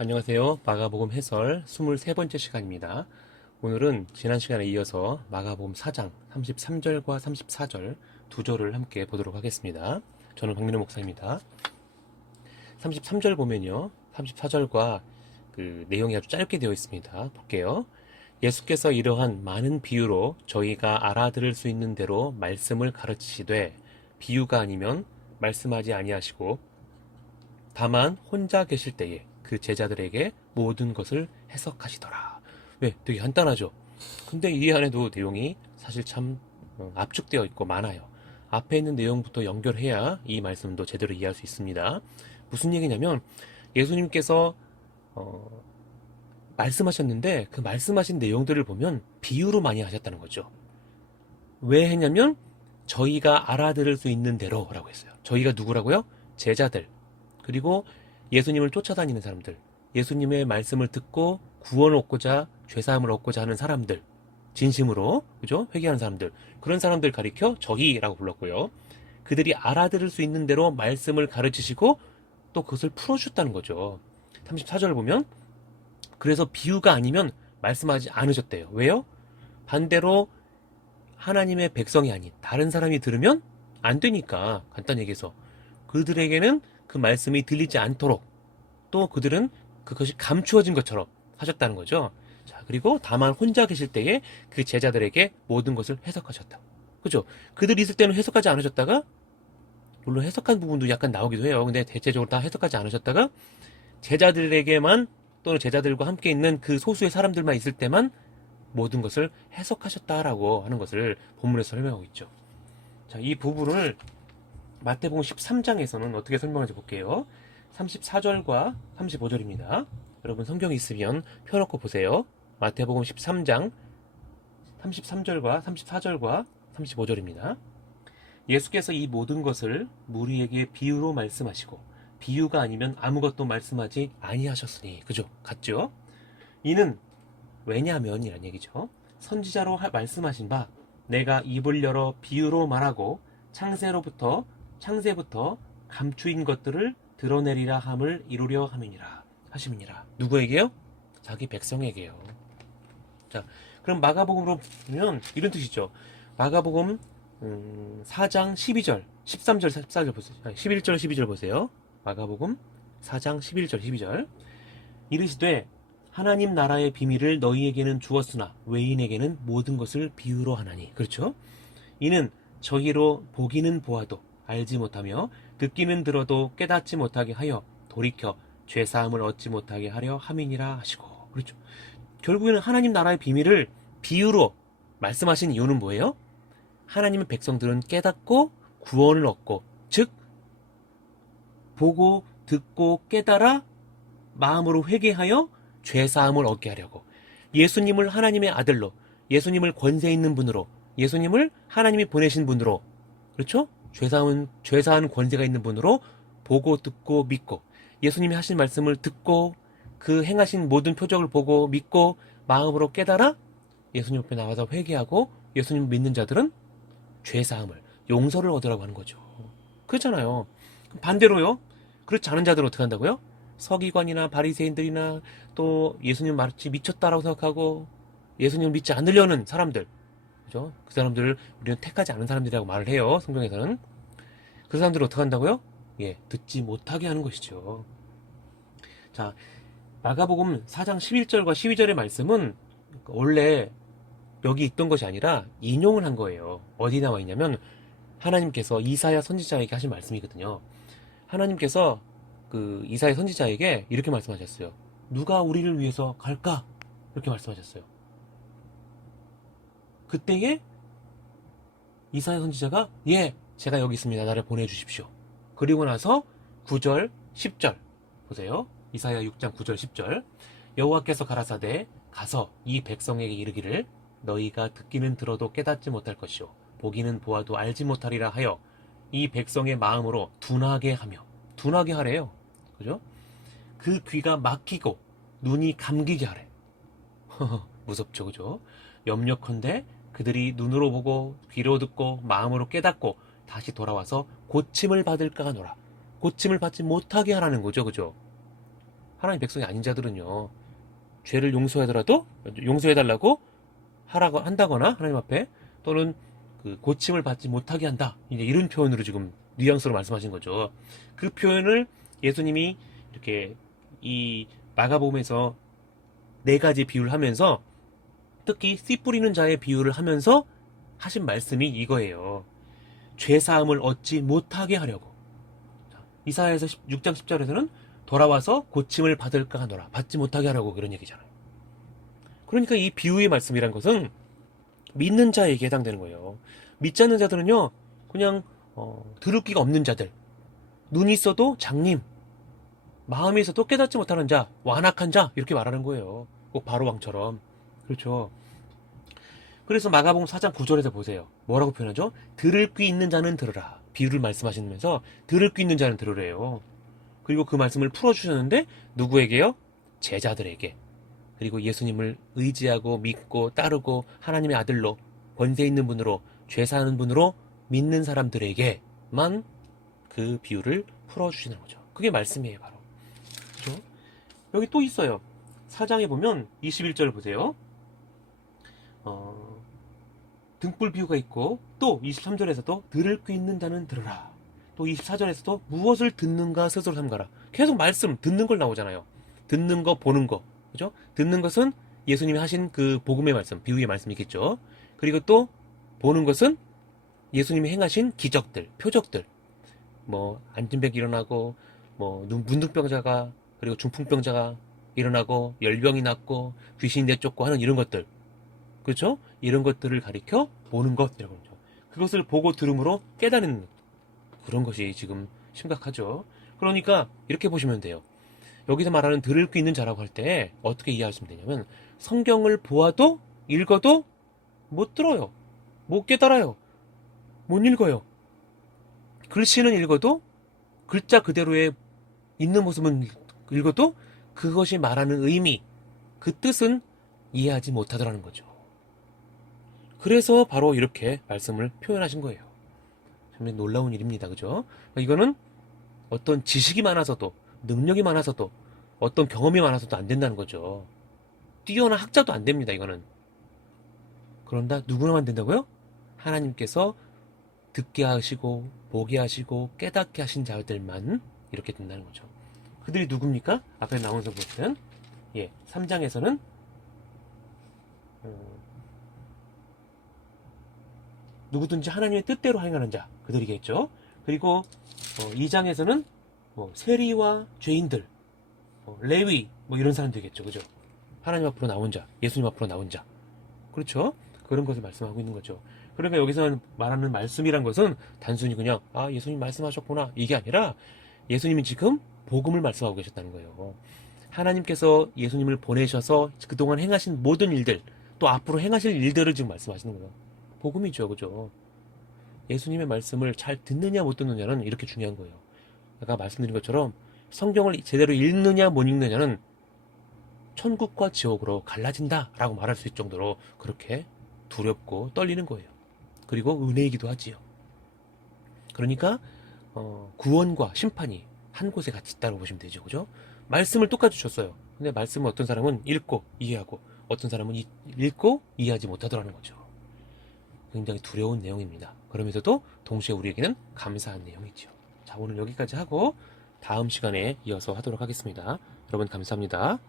안녕하세요. 마가복음 해설 23번째 시간입니다. 오늘은 지난 시간에 이어서 마가복음 4장 33절과 34절 두 절을 함께 보도록 하겠습니다. 저는 박민호 목사입니다. 33절 보면요. 34절과 그 내용이 아주 짧게 되어 있습니다. 볼게요. 예수께서 이러한 많은 비유로 저희가 알아들을 수 있는 대로 말씀을 가르치시되 비유가 아니면 말씀하지 아니하시고 다만 혼자 계실 때에 그 제자들에게 모든 것을 해석하시더라. 왜? 되게 간단하죠. 근데 이 안에도 내용이 사실 참 압축되어 있고 많아요. 앞에 있는 내용부터 연결해야 이 말씀도 제대로 이해할 수 있습니다. 무슨 얘기냐면 예수님께서 말씀하셨는데 그 말씀하신 내용들을 보면 비유로 많이 하셨다는 거죠. 왜 했냐면 저희가 알아들을 수 있는 대로라고 했어요. 저희가 누구라고요? 제자들. 그리고 예수님을 쫓아다니는 사람들, 예수님의 말씀을 듣고 구원을 얻고자 죄사함을 얻고자 하는 사람들, 진심으로 그죠? 회개하는 사람들, 그런 사람들 가리켜 저희라고 불렀고요. 그들이 알아들을 수 있는 대로 말씀을 가르치시고 또 그것을 풀어주셨다는 거죠. 34절 보면 그래서 비유가 아니면 말씀하지 않으셨대요. 왜요? 반대로 하나님의 백성이 아닌 다른 사람이 들으면 안 되니까, 간단히 얘기해서 그들에게는 그 말씀이 들리지 않도록 또 그들은 그것이 감추어진 것처럼 하셨다는 거죠. 자, 그리고 다만 혼자 계실 때에 그 제자들에게 모든 것을 해석하셨다. 그죠? 그들이 있을 때는 해석하지 않으셨다가, 물론 해석한 부분도 약간 나오기도 해요. 근데 대체적으로 다 해석하지 않으셨다가 제자들에게만 또는 제자들과 함께 있는 그 소수의 사람들만 있을 때만 모든 것을 해석하셨다라고 하는 것을 본문에서 설명하고 있죠. 자, 이 부분을 마태복음 13장에서는 어떻게 설명하는지 볼게요. 34절과 35절입니다. 여러분 성경 있으면 펴놓고 보세요. 마태복음 13장 33절과 34절과 35절입니다. 예수께서 이 모든 것을 무리에게 비유로 말씀하시고 비유가 아니면 아무것도 말씀하지 아니하셨으니. 그죠? 같죠? 이는 왜냐하면 이란 얘기죠. 선지자로 말씀하신 바 내가 입을 열어 비유로 말하고 창세부터 감추인 것들을 드러내리라 함을 이루려 함이니라 하심이니라. 누구에게요? 자기 백성에게요. 자, 그럼 마가복음으로 보면 이런 뜻이죠. 마가복음 4장 12절 13절 14절 보세요. 11절 12절 보세요. 마가복음 4장 11절 12절 이르시되 하나님 나라의 비밀을 너희에게는 주었으나 외인에게는 모든 것을 비유로 하나니. 그렇죠? 이는 저희로 보기는 보아도 알지 못하며 듣기는 들어도 깨닫지 못하게 하여 돌이켜 죄사함을 얻지 못하게 하려 함이니라 하시고. 그렇죠? 결국에는 하나님 나라의 비밀을 비유로 말씀하신 이유는 뭐예요? 하나님의 백성들은 깨닫고 구원을 얻고, 즉 보고 듣고 깨달아 마음으로 회개하여 죄사함을 얻게 하려고, 예수님을 하나님의 아들로, 예수님을 권세 있는 분으로, 예수님을 하나님이 보내신 분으로, 그렇죠? 죄사하는 권세가 있는 분으로 보고 듣고 믿고, 예수님이 하신 말씀을 듣고 그 행하신 모든 표적을 보고 믿고 마음으로 깨달아 예수님 앞에 나와서 회개하고 예수님 믿는 자들은 죄사함을, 용서를 얻으라고 하는 거죠. 그렇잖아요. 반대로요, 그렇지 않은 자들은 어떻게 한다고요? 서기관이나 바리새인들이나 또 예수님 마치 미쳤다라고 생각하고 예수님을 믿지 않으려는 사람들, 그죠? 그 사람들을 우리는 택하지 않은 사람들이라고 말을 해요. 성경에서는. 그 사람들을 어떻게 한다고요? 예, 듣지 못하게 하는 것이죠. 자, 마가복음 4장 11절과 12절의 말씀은 원래 여기 있던 것이 아니라 인용을 한 거예요. 어디 나와 있냐면 하나님께서 이사야 선지자에게 하신 말씀이거든요. 하나님께서 그 이사야 선지자에게 이렇게 말씀하셨어요. 누가 우리를 위해서 갈까? 이렇게 말씀하셨어요. 그때에 이사야 선지자가 예, 제가 여기 있습니다. 나를 보내주십시오. 그리고 나서 9절, 10절 보세요. 이사야 6장 9절, 10절 여호와께서 가라사대 가서 이 백성에게 이르기를 너희가 듣기는 들어도 깨닫지 못할 것이요 보기는 보아도 알지 못하리라 하여 이 백성의 마음으로 둔하게 하래요. 그죠? 그 귀가 막히고 눈이 감기게 하래. 무섭죠, 그죠? 염려컨대 그들이 눈으로 보고 귀로 듣고 마음으로 깨닫고 다시 돌아와서 고침을 받을까 하노라. 고침을 받지 못하게 하라는 거죠, 그죠? 하나님 백성이 아닌 자들은요, 죄를 용서해달라고 하라고 한다거나 하나님 앞에, 또는 그 고침을 받지 못하게 한다, 이제 이런 표현으로 지금 뉘앙스로 말씀하신 거죠. 그 표현을 예수님이 이렇게 이 마가복음에서 네 가지 비유를 하면서, 특히 씨 뿌리는 자의 비유를 하면서 하신 말씀이 이거예요. 죄사함을 얻지 못하게 하려고. 이사야에서 6장 10절에서는 돌아와서 고침을 받을까 하노라, 받지 못하게 하라고, 그런 얘기잖아요. 그러니까 이 비유의 말씀이란 것은 믿는 자에게 해당되는 거예요. 믿지 않는 자들은요, 그냥 들을 귀가 없는 자들, 눈이 있어도 장님, 마음이 있어도 깨닫지 못하는 자, 완악한 자, 이렇게 말하는 거예요. 꼭 바로왕처럼. 그렇죠. 그래서 마가복음 4장 9절에서 보세요. 뭐라고 표현하죠? 들을 귀 있는 자는 들으라. 비유를 말씀하시면서 들을 귀 있는 자는 들으래요. 그리고 그 말씀을 풀어주셨는데 누구에게요? 제자들에게. 그리고 예수님을 의지하고 믿고 따르고 하나님의 아들로, 권세 있는 분으로, 죄 사하는 분으로 믿는 사람들에게만 그 비유를 풀어주시는 거죠. 그게 말씀이에요, 바로. 그렇죠? 여기 또 있어요. 4장에 보면 21절 보세요. 등불 비유가 있고, 또 23절에서도 들을 귀 있는 자는 들으라. 또 24절에서도 무엇을 듣는가 스스로 삼가라. 계속 말씀, 듣는 걸 나오잖아요. 듣는 거, 보는 거. 그죠? 듣는 것은 예수님이 하신 그 복음의 말씀, 비유의 말씀이겠죠. 그리고 또 보는 것은 예수님이 행하신 기적들, 표적들. 뭐 안진뱅이 일어나고, 뭐 문둥병자가, 그리고 중풍병자가 일어나고, 열병이 낫고, 귀신이 내쫓고 하는 이런 것들. 그렇죠? 이런 것들을 가리켜 보는 것이라고 하죠. 그것을 보고 들음으로 깨닫는 그런 것이 지금 심각하죠. 그러니까 이렇게 보시면 돼요. 여기서 말하는 들을 귀 있는 자라고 할 때 어떻게 이해하시면 되냐면, 성경을 보아도 읽어도 못 들어요. 못 깨달아요. 못 읽어요. 글씨는 읽어도, 글자 그대로의 있는 모습은 읽어도 그것이 말하는 의미, 그 뜻은 이해하지 못하더라는 거죠. 그래서 바로 이렇게 말씀을 표현하신 거예요. 참 놀라운 일입니다. 그죠? 이거는 어떤 지식이 많아서도, 능력이 많아서도, 어떤 경험이 많아서도 안 된다는 거죠. 뛰어난 학자도 안 됩니다. 이거는. 그런다 누구나만 된다고요? 하나님께서 듣게 하시고 보게 하시고 깨닫게 하신 자들만 이렇게 된다는 거죠. 그들이 누굽니까? 앞에 나온 서 보시면 3장에서는 누구든지 하나님의 뜻대로 행하는 자, 그들이겠죠. 그리고 2장에서는 세리와 죄인들, 레위, 이런 사람들이겠죠. 그죠? 하나님 앞으로 나온 자, 예수님 앞으로 나온 자. 그렇죠? 그런 것을 말씀하고 있는 거죠. 그러니까 여기서 말하는 말씀이란 것은 단순히 그냥 예수님 말씀하셨구나, 이게 아니라 예수님이 지금 복음을 말씀하고 계셨다는 거예요. 하나님께서 예수님을 보내셔서 그동안 행하신 모든 일들, 또 앞으로 행하실 일들을 지금 말씀하시는 거예요. 복음이죠. 그죠? 예수님의 말씀을 잘 듣느냐 못 듣느냐는 이렇게 중요한 거예요. 아까 말씀드린 것처럼 성경을 제대로 읽느냐 못 읽느냐는 천국과 지옥으로 갈라진다라고 말할 수 있을 정도로 그렇게 두렵고 떨리는 거예요. 그리고 은혜이기도 하지요. 그러니까 구원과 심판이 한 곳에 같이 있다고 보시면 되죠. 그죠? 말씀을 똑같이 줬어요. 근데 말씀은 어떤 사람은 읽고 이해하고, 어떤 사람은 읽고 이해하지 못하더라는 거죠. 굉장히 두려운 내용입니다. 그러면서도 동시에 우리에게는 감사한 내용이죠. 자, 오늘 여기까지 하고 다음 시간에 이어서 하도록 하겠습니다. 여러분 감사합니다.